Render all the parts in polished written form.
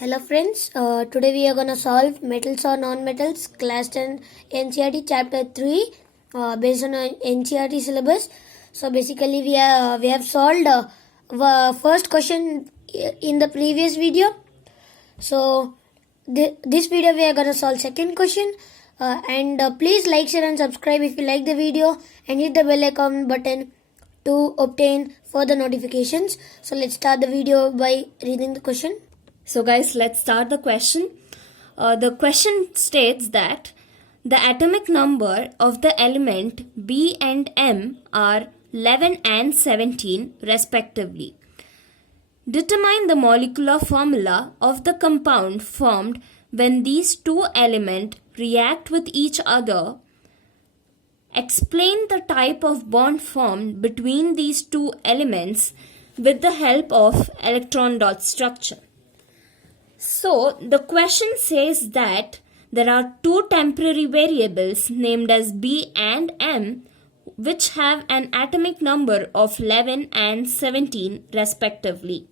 Hello friends, today we are gonna solve metals or non-metals class 10 NCERT chapter 3 based on NCERT syllabus. So basically we have solved the first question in the previous video. So this video we are gonna solve second question. And please like, share and subscribe if you like the video, and hit the bell icon button to obtain further notifications. So let's start the video by reading the question. So guys, let's start the question. The question states that the atomic number of the element B and M are 11 and 17 respectively. Determine the molecular formula of the compound formed when these two elements react with each other. Explain the type of bond formed between these two elements with the help of electron dot structure. So, the question says that there are two temporary variables named as B and M which have an atomic number of 11 and 17 respectively.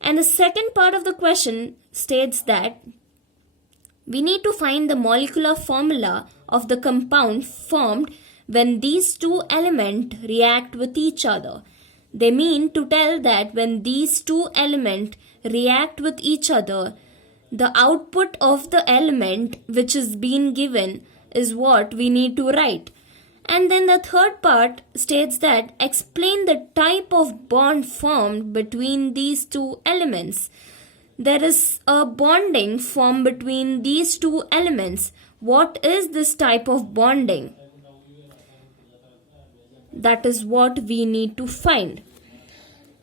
And the second part of the question states that we need to find the molecular formula of the compound formed when these two elements react with each other. They mean to tell that when these two elements react with each other, the output of the element which is being given is what we need to write. And then the third part states that explain the type of bond formed between these two elements. There is a bonding formed between these two elements. What is this type of bonding? That is what we need to find.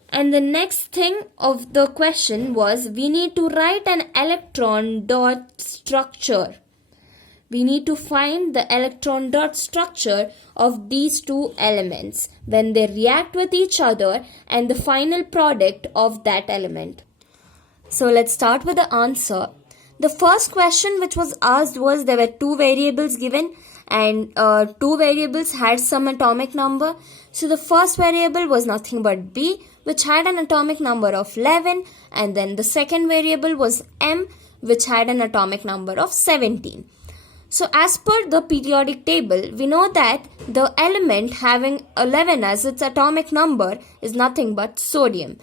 And the next thing of the question was we need to write an electron dot structure. We need to find the electron dot structure of these two elements when they react with each other and the final product of that element. So let's start with the answer. The first question which was asked was there were two variables given and two variables had some atomic number. So the first variable was nothing but B, which had an atomic number of 11, and then the second variable was M, which had an atomic number of 17. So as per the periodic table, we know that the element having 11 as its atomic number is nothing but sodium,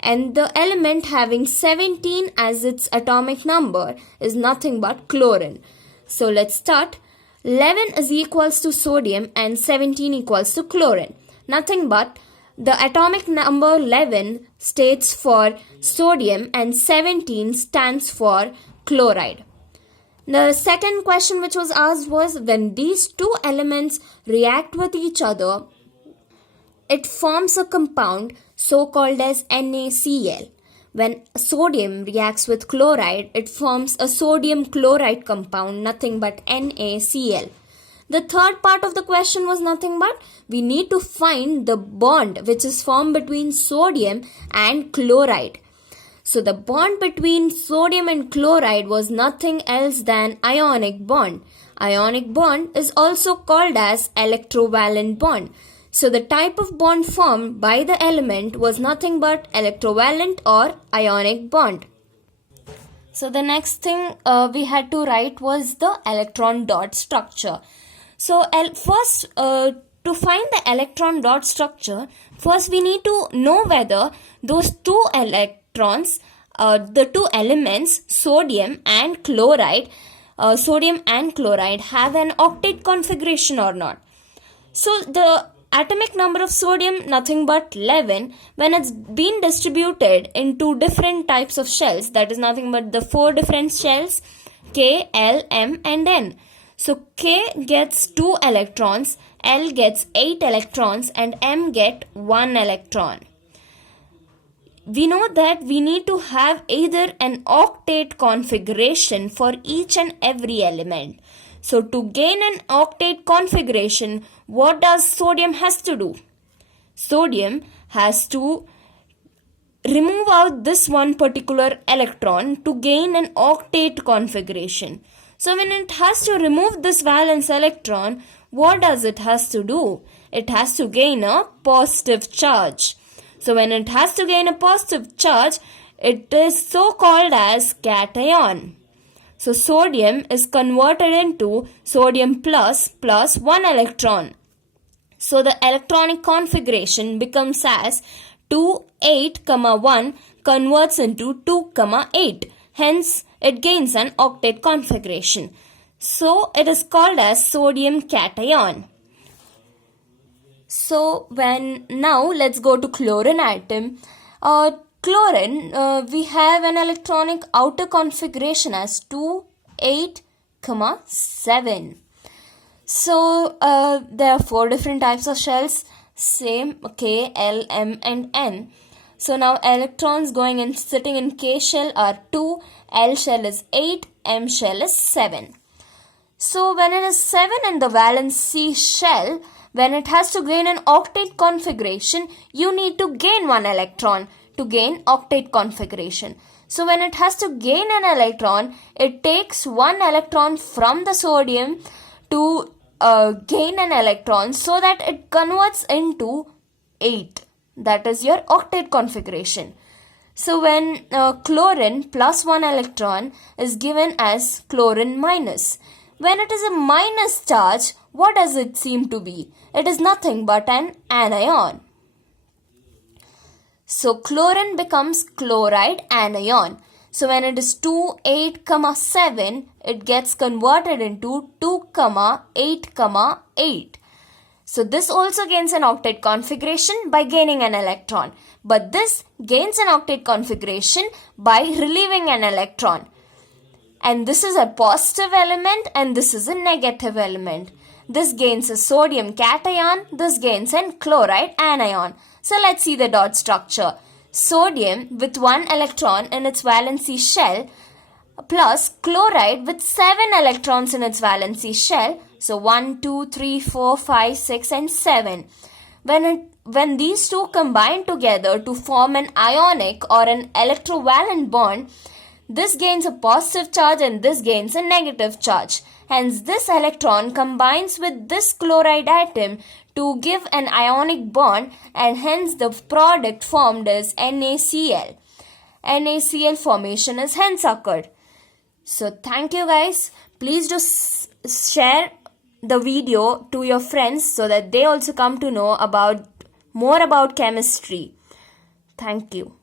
and the element having 17 as its atomic number is nothing but chlorine. So let's start. 11 is equals to sodium and 17 equals to chlorine. Nothing but the atomic number 11 states for sodium and 17 stands for chloride. The second question which was asked was when these two elements react with each other, it forms a compound so called as NaCl. When sodium reacts with chloride, it forms a sodium chloride compound, nothing but NaCl. The third part of the question was nothing but we need to find the bond which is formed between sodium and chloride. So the bond between sodium and chloride was nothing else than ionic bond. Ionic bond is also called as electrovalent bond. So the type of bond formed by the element was nothing but electrovalent or ionic bond. So the next thing we had to write was the electron dot structure. So first to find the electron dot structure, first we need to know whether those two electrons, the two elements sodium and chloride have an octet configuration or not. So the atomic number of sodium nothing but 11 when it's been distributed into different types of shells, that is nothing but the four different shells K, L, M and N. So K gets 2 electrons, L gets 8 electrons and M get 1 electron. We know that we need to have either an octet configuration for each and every element. So to gain an octet configuration, what does sodium has to do? Sodium has to remove out this one particular electron to gain an octet configuration. So when it has to remove this valence electron, what does it has to do? It has to gain a positive charge. So when it has to gain a positive charge, It is so called as cation. So sodium is converted into sodium plus 1 electron. So the electronic configuration becomes as 2, 8, 1 converts into 2, 8. Hence, it gains an octet configuration. So it is called as sodium cation. So now let's go to chlorine atom. Chlorine, we have an electronic outer configuration as 2, 8, 7. So there are 4 different types of shells, same K, L, M and N. So now electrons going and sitting in K shell are 2, L shell is 8, M shell is 7. So when it is 7 in the valency shell, when it has to gain an octet configuration, you need to gain 1 electron to gain octet configuration. So when it has to gain an electron, it takes 1 electron from the sodium to gain an electron so that it converts into 8. That is your octet configuration. So when chlorine plus 1 electron is given as chlorine minus. When it is a minus charge, what does it seem to be? It is nothing but an anion. So chlorine becomes chloride anion. So when it is 2, 8, 7, it gets converted into 2, 8, 8. So this also gains an octet configuration by gaining an electron. But this gains an octet configuration by relieving an electron. And this is a positive element and this is a negative element. This gains a sodium cation, this gains a chloride anion. So let's see the dot structure. Sodium with 1 electron in its valency shell plus chloride with 7 electrons in its valency shell. So 1, 2, 3, 4, 5, 6 and 7. When these two combine together to form an ionic or an electrovalent bond, this gains a positive charge and this gains a negative charge. Hence, this electron combines with this chloride atom to give an ionic bond and hence the product formed is NaCl. NaCl formation is hence occurred. So, thank you guys. Please do share the video to your friends so that they also come to know more about chemistry. Thank you.